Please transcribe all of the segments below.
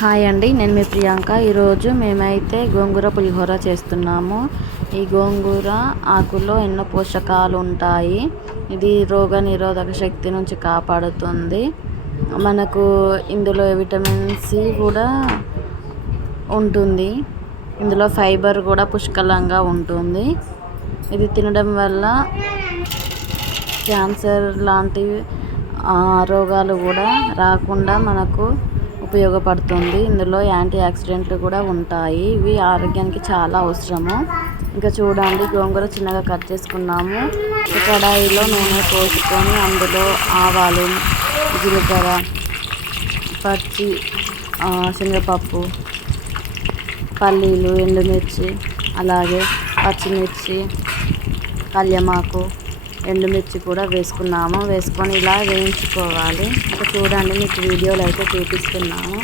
Hi అండి, నేను మీ ప్రియాంక. ఈరోజు మేమైతే గోంగూర పులిహోర చేస్తున్నాము. ఈ గోంగూర ఆకులో ఎన్నో పోషకాలు ఉంటాయి. ఇది రోగ నిరోధక శక్తి నుంచి కాపాడుతుంది. మనకు ఇందులో విటమిన్ సి కూడా ఉంటుంది. ఇందులో ఫైబర్ కూడా పుష్కలంగా ఉంటుంది. ఇది తినడం వల్ల క్యాన్సర్ లాంటి రోగాలు కూడా రాకుండా మనకు ఉపయోగపడుతుంది. ఇందులో యాంటీ ఆక్సిడెంట్లు కూడా ఉంటాయి. ఇవి ఆరోగ్యానికి చాలా అవసరము. ఇంకా చూడండి, గోంగూర చిన్నగా కట్ చేసుకున్నాము. కడాయిలో నూనె పోసుకొని అందులో ఆవాలు, జీలకర్ర, పచ్చి శనగపప్పు, పల్లీలు, ఎండుమిర్చి, అలాగే పచ్చిమిర్చి, కళ్యమాకు, ఎండుమిర్చి కూడా వేసుకొని ఇలా వేయించుకోవాలి. ఇంకా చూడండి, మీకు వీడియోలో అయితే చూపిస్తున్నాము.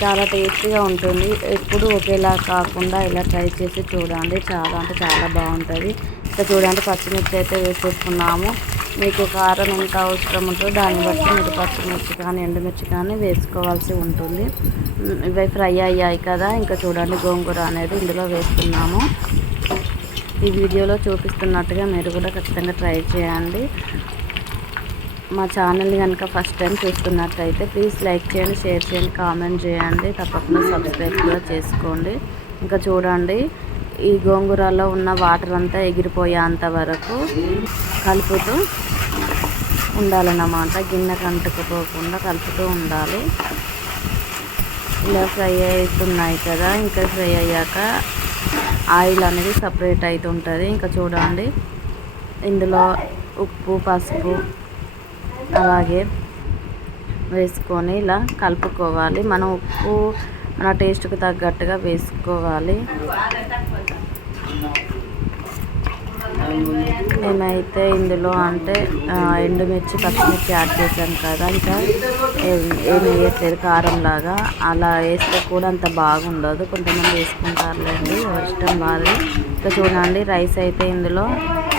చాలా టేస్టీగా ఉంటుంది. ఎప్పుడు ఒకేలా కాకుండా ఇలా ట్రై చేసి చూడండి. చాలా బాగుంటుంది. ఇంకా చూడండి, పచ్చిమిర్చి అయితే వేసేసుకున్నాము. మీకు కారం ఎంత అవసరం ఉంటుందో దాన్ని బట్టి మీరు పచ్చిమిర్చి కానీ ఎండుమిర్చి కానీ వేసుకోవాల్సి ఉంటుంది. ఇవి ఫ్రై అయ్యాయి కదా. ఇంకా చూడండి, గోంగూర అనేది ఇందులో వేస్తున్నాము. ఈ వీడియోలో చూపిస్తున్నట్టుగా మీరు కూడా ఖచ్చితంగా ట్రై చేయండి. మా ఛానల్ని కనుక ఫస్ట్ టైం చూస్తున్నట్టయితే ప్లీజ్ లైక్ చేయండి, షేర్ చేయండి, కామెంట్ చేయండి. తప్పకుండా సబ్స్క్రైబ్ కూడా చేసుకోండి. ఇంకా చూడండి, ఈ గోంగూరలో ఉన్న వాటర్ అంతా ఎగిరిపోయేంత వరకు కలుపుతూ ఉండాలన్నమాట. గిన్నెకు అంటుకుపోకుండా కలుపుతూ ఉండాలి. ఇలా ఫ్రై అవుతున్నాయి కదా. ఇంకా ఫ్రై అయ్యాక ఆయిల్ అనేది సపరేట్ అవుతుంటుంది. ఇంకా చూడండి, ఇందులో ఉప్పు, పసుపు అలాగే వేసుకొని ఇలా కలుపుకోవాలి. మనం ఉప్పు మన టేస్ట్కి తగ్గట్టుగా వేసుకోవాలి. మేమైతే ఇందులో ఎండుమిర్చి, పచ్చిమిర్చి యాడ్ చేశాను కదా. ఇంకా ఏమి వేయట్లేదు కారంలాగా. అలా వేస్తే కూడా అంత బాగుండదు. కొంతమంది వేసుకుంటారులేండి, ఇష్టం వాళ్ళది. ఇంకా చూడండి, రైస్ అయితే ఇందులో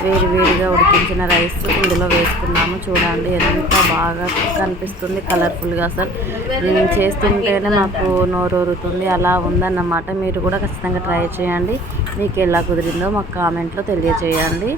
వేడిగా ఉడికించిన రైస్ ఇందులో వేసుకున్నాము. చూడండి, ఎంత బాగా కనిపిస్తుంది, కలర్ఫుల్గా. అసలు చేస్తుంటేనే మాకు నోరూరుతుంది. అలా ఉందన్నమాట. మీరు కూడా ఖచ్చితంగా ట్రై చేయండి. మీకు ఎలా కుదిరిందో మాకు కామెంట్లో తెలియజేయండి.